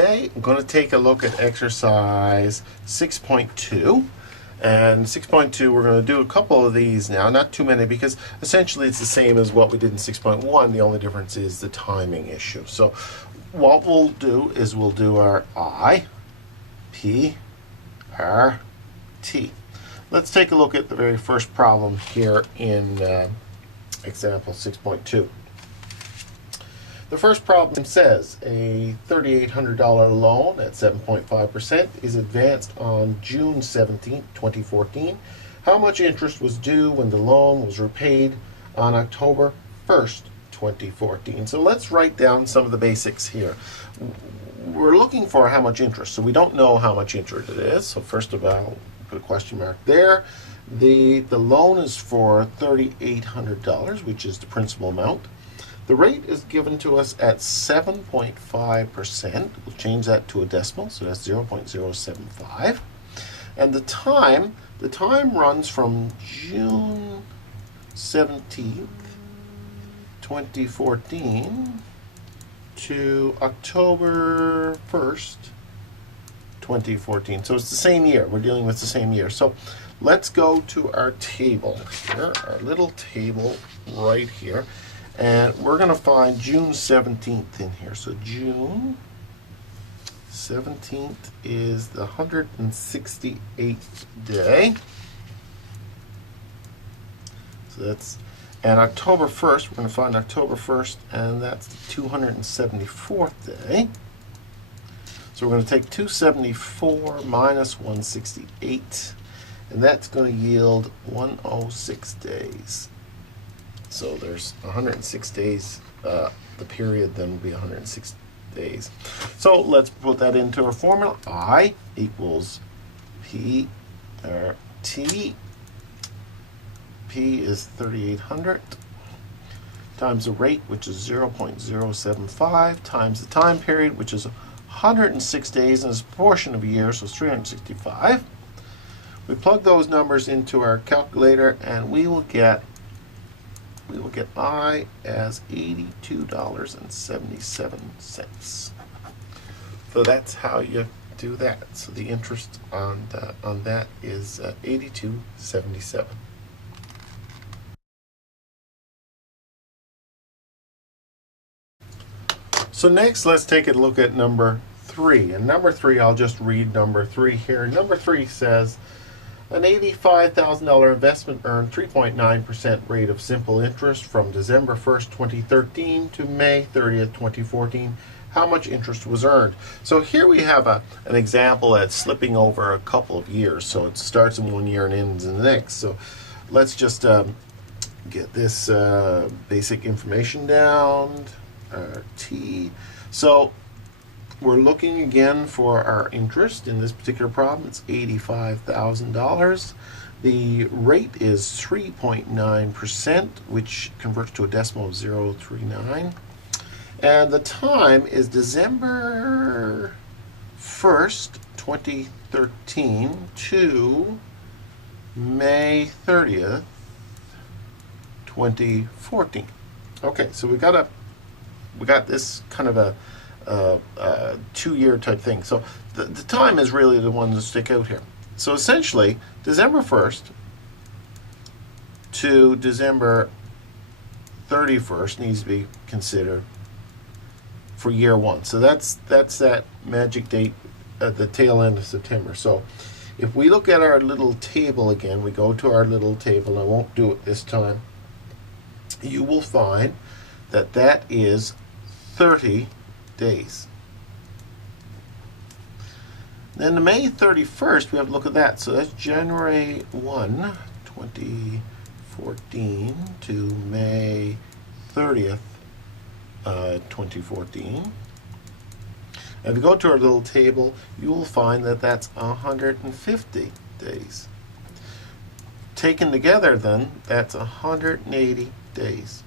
Today I'm going to take a look at exercise 6.2. And 6.2, we're going to do a couple of these now, not too many, because essentially it's the same as what we did in 6.1. The only difference is the timing issue. So what we'll do is we'll do our I, P, R, T. Let's take a look at the very first problem here in example 6.2. The first problem says a $3,800 loan at 7.5% is advanced on June 17, 2014. How much interest was due when the loan was repaid on October 1st, 2014? So let's write down some of the basics here. We're looking for how much interest, so we don't know how much interest it is. So first of all, put a question mark there. The loan is for $3,800, which is the principal amount. The rate is given to us at 7.5%. We'll change that to a decimal, so that's 0.075. And the time runs from June 17th, 2014 to October 1st, 2014. So it's the same year. We're dealing with the same year. So let's go to our table here, our little table right here. And we're going to find June 17th in here. So June 17th is the 168th day. So that's, and October 1st, we're going to find October 1st, and that's the 274th day. So we're going to take 274 minus 168, and that's going to yield 106 days. So there's 106 days, the period then will be 106 days. So let's put that into our formula. I equals P, T. P is 3,800 times the rate, which is 0.075, times the time period, which is 106 days, and is a portion of a year, so it's 365. We plug those numbers into our calculator, and we will get I as $82.77. So that's how you do that. So the interest on that is $82.77. So next, let's take a look at number 3. And number 3, I'll just read number 3 here. Number 3 says, an $85,000 investment earned 3.9% rate of simple interest from December 1st, 2013 to May 30th, 2014. How much interest was earned? So here we have an example that's slipping over a couple of years. So it starts in one year and ends in the next. So let's just get this basic information down. T. So we're looking again for our interest in this particular problem. It's $85,000. The rate is 3.9%, which converts to a decimal of 0.039. And the time is December 1st, 2013 to May 30th, 2014. Okay, so we got this kind of a 2-year type thing. So the time is really the one to stick out here. So essentially, December 1st to December 31st needs to be considered for year 1. So that's that magic date at the tail end of September. So if we look at our little table again, we go to our little table. I won't do it this time. You will find that that is 30 days. Then the May 31st, we have to look at that. So that's January 1, 2014 to May 30th, 2014. And if you go to our little table, you will find that that's 150 days. Taken together then, that's 180 days.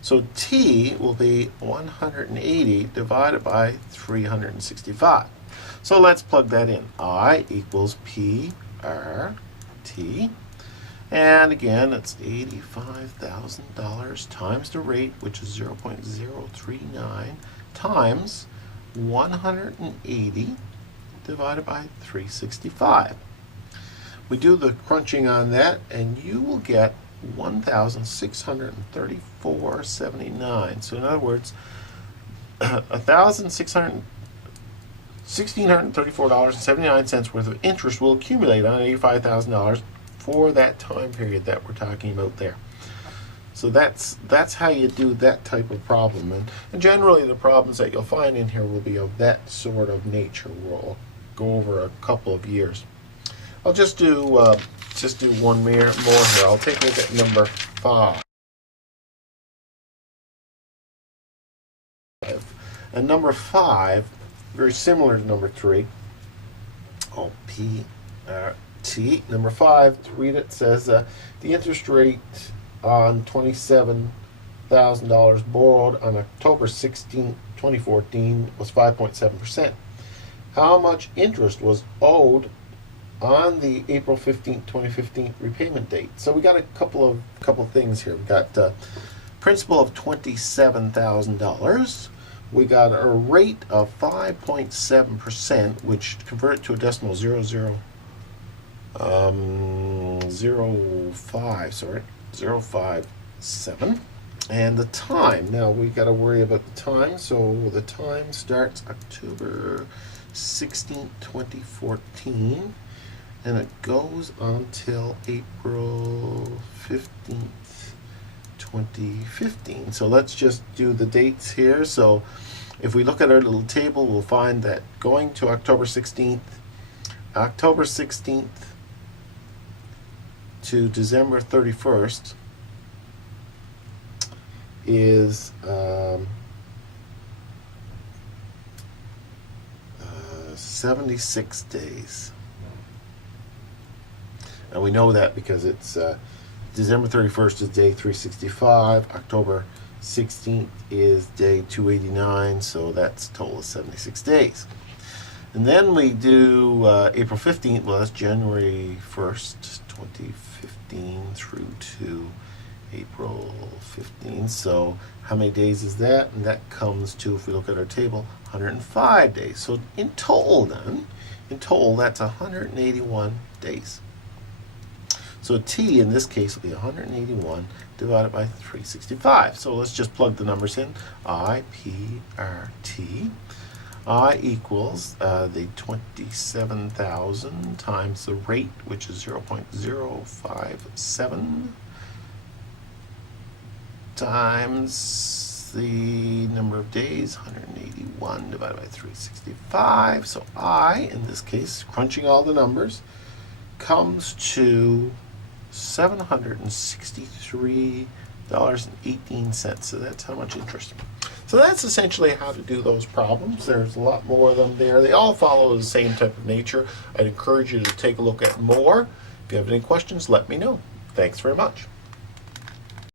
So T will be 180 divided by 365. So let's plug that in. I equals P R T. And again, it's $85,000 times the rate, which is 0.039, times 180 divided by 365. We do the crunching on that, and you will get $1,634.79. So in other words, $1,634.79 worth of interest will accumulate on $85,000 for that time period that we're talking about there. So that's how you do that type of problem, and generally the problems that you'll find in here will be of that sort of nature. We'll go over a couple of years. I'll just do one more here. I'll take a look at number 5. And number 5, very similar to number 3. OPRT. Number 5, to read it, says the interest rate on $27,000 borrowed on October 16, 2014 was 5.7%. How much interest was owed on the April 15, 2015 repayment date? So we got a couple of things here. We got principal of $27,000. We got a rate of 5.7%, which converted to a decimal 0.057. And the time, now we got to worry about the time. So the time starts October 16, 2014, and it goes until April 15th, 2015. So let's just do the dates here. So if we look at our little table, we'll find that going to October 16th to December 31st is 76 days. And we know that because it's December 31st is day 365, October 16th is day 289, so that's a total of 76 days. And then we do April 15th, well, that's January 1st, 2015 through to April 15th. So how many days is that? And that comes to, if we look at our table, 105 days. So in total that's 181 days. So T in this case will be 181 divided by 365. So let's just plug the numbers in. IPRT. I equals the 27,000 times the rate, which is 0.057, times the number of days, 181 divided by 365. So I, in this case, crunching all the numbers, comes to $763.18. So that's how much interest. So that's essentially how to do those problems. There's a lot more of them there. They all follow the same type of nature. I'd encourage you to take a look at more. If you have any questions, let me know. Thanks very much.